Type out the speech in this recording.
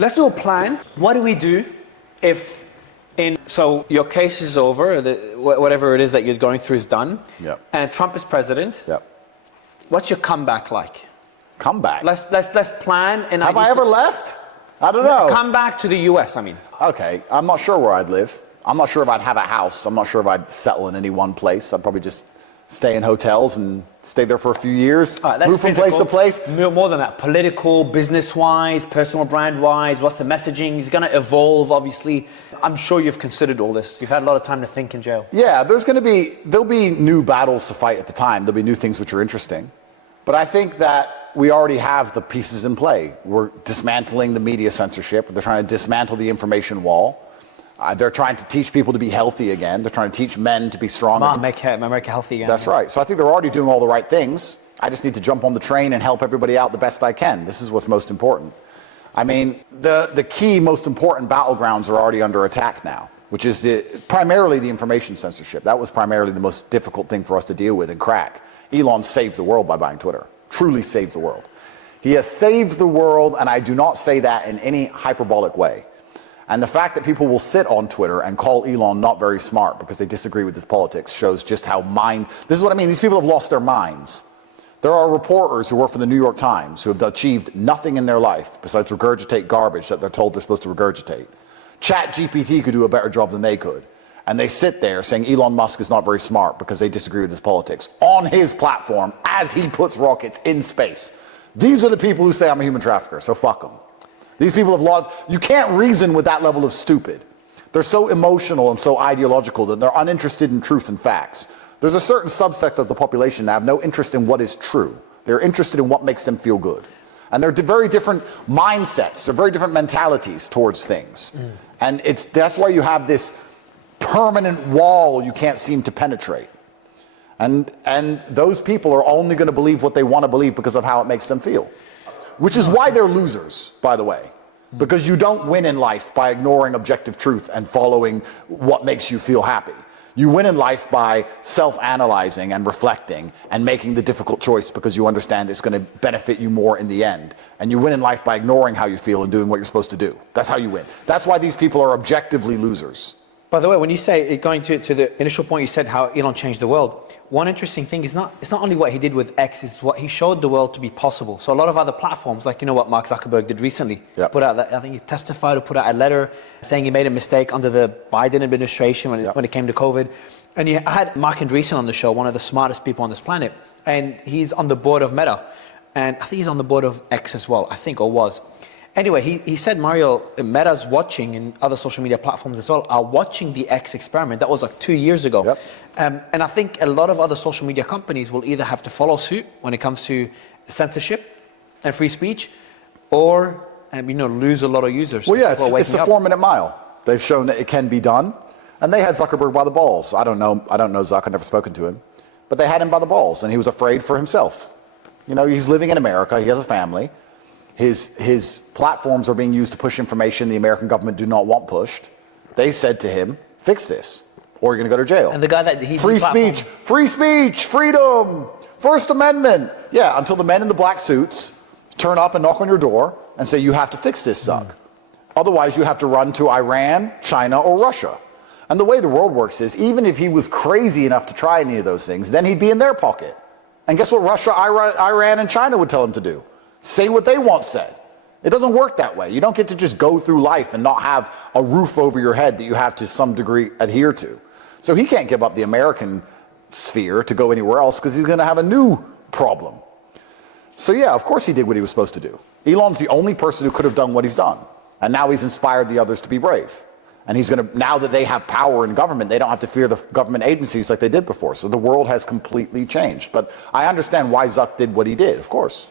Let's do a plan. What do we do if so your case is over, whatever it is that you're going through is done, Yep. and Trump is president. Yep. What's your comeback like? Comeback? Let's plan. And Have I ever left? I don't know. Come back to the US, I mean. Okay, I'm not sure where I'd live. I'm not sure if I'd have a house. I'm not sure if I'd settle in any one place. I'd probably just stay in hotels and stay there for a few years, move from place to place. More than that, political, business-wise, personal brand-wise, what's the messaging? It's going to evolve, obviously. I'm sure you've considered all this. You've had a lot of time to think in jail. Yeah, there'll be new battles to fight at the time. There'll be new things which are interesting. But I think that we already have the pieces in play. We're dismantling the media censorship. They're trying to dismantle the information wall. They're trying to teach people to be healthy again. They're trying to teach men to be strong again. Make America healthy again. That's right. So I think they're already doing all the right things. I just need to jump on the train and help everybody out the best I can. This is what's most important. I mean, the key, most important battlegrounds are already under attack now, which is primarily the information censorship. That was primarily the most difficult thing for us to deal with and crack. Elon saved the world by buying Twitter. Truly saved the world. He has saved the world, and I do not say that in any hyperbolic way. And the fact that people will sit on Twitter and call Elon not very smart because they disagree with his politics shows just how this is what I mean. These people have lost their minds. There are reporters who work for the New York Times who have achieved nothing in their life besides regurgitate garbage that they're told they're supposed to regurgitate. ChatGPT could do a better job than they could. And they sit there saying Elon Musk is not very smart because they disagree with his politics on his platform as he puts rockets in space. These are the people who say I'm a human trafficker, so fuck them. These people have lost. You can't reason with that level of stupid. They're so emotional and so ideological that they're uninterested in truth and facts. There's a certain subsect of the population that have no interest in what is true. They're interested in what makes them feel good. And they're very different mindsets. They're very different mentalities towards things. And that's why you have this permanent wall you can't seem to penetrate. And those people are only going to believe what they want to believe because of how it makes them feel. Which is why they're losers, by the way. Because you don't win in life by ignoring objective truth and following what makes you feel happy. You win in life by self-analyzing and reflecting and making the difficult choice because you understand it's going to benefit you more in the end. And you win in life by ignoring how you feel and doing what you're supposed to do. That's how you win. That's why these people are objectively losers. By the way, when you say, going to the initial point, you said how Elon changed the world. One interesting thing is it's not only what he did with X, it's what he showed the world to be possible. So a lot of other platforms, like, you know what Mark Zuckerberg did recently, Yep. put out that, I think he testified or put out a letter saying he made a mistake under the Biden administration when it came to COVID. And you had Mark Andreessen on the show, one of the smartest people on this planet, and he's on the board of Meta. And I think he's on the board of X as well, I think, or was. Anyway, he said, Mario, Meta's watching, and other social media platforms as well, are watching the X experiment. That was like 2 years ago. Yep. And I think a lot of other social media companies will either have to follow suit when it comes to censorship and free speech, or lose a lot of users. Well, yeah, it's the 4-minute mile. They've shown that it can be done. And they had Zuckerberg by the balls. I don't know Zuck, I've never spoken to him. But they had him by the balls, and he was afraid for himself. You know, he's living in America, he has a family. His platforms are being used to push information the American government do not want pushed. They said to him, fix this, or you're going to go to jail. And the guy that he's free speech, freedom, First Amendment. Yeah, until the men in the black suits turn up and knock on your door and say, you have to fix this, Zuck. Otherwise, you have to run to Iran, China, or Russia. And the way the world works is, even if he was crazy enough to try any of those things, then he'd be in their pocket. And guess what Russia, Iran, and China would tell him to do? Say what they want said. It doesn't work that way. You don't get to just go through life and not have a roof over your head that you have to some degree adhere to. So he can't give up the American sphere to go anywhere else because he's going to have a new problem. So yeah, of course he did what he was supposed to do. Elon's the only person who could have done what he's done. And now he's inspired the others to be brave. And he's going to, now that they have power in government, they don't have to fear the government agencies like they did before. So the world has completely changed. But I understand why Zuck did what he did, of course.